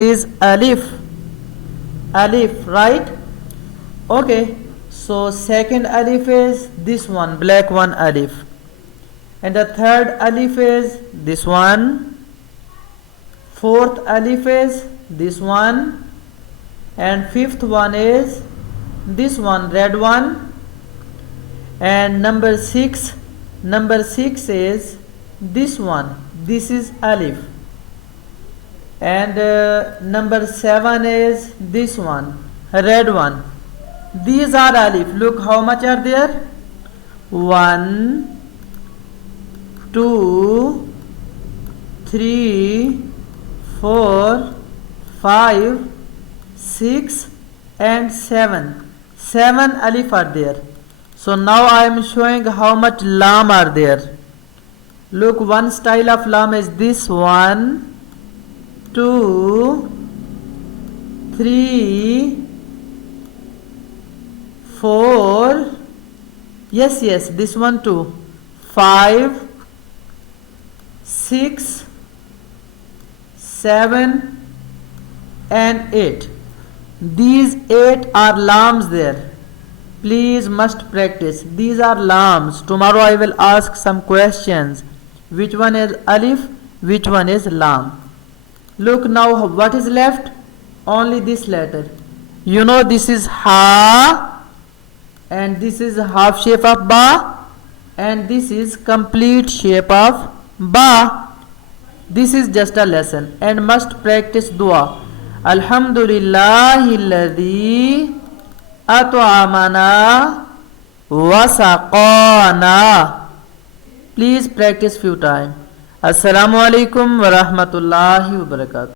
is alif. Alif, right? Okay, so second alif is this one, black one alif, and the third alif is this one, fourth alif is this one, and fifth one is this one, red one, and number six is this one, this is alif, and number 7 is this one, red one. These are alif. Look how much are there. 1, 2, 3, 4, 5, 6 and 7. 7 alif are there. So now I am showing how much lam are there. Look, one style of lam is this. 1, 2, 3, 4, yes, this one too, 5, 6, 7 and 8. These 8 are lams there. Please must practice. These are lams. Tomorrow I will ask some questions. Which one is alif? Which one is lam? Look now what is left? Only this letter. You know this is ha, and this is half shape of ba, and this is complete shape of ba. This is just a lesson and must practice dua. Alhamdulillahi alladhi at'amana wa saqana. Please practice few times. Assalamu alaikum warahmatullahi wabarakatuh.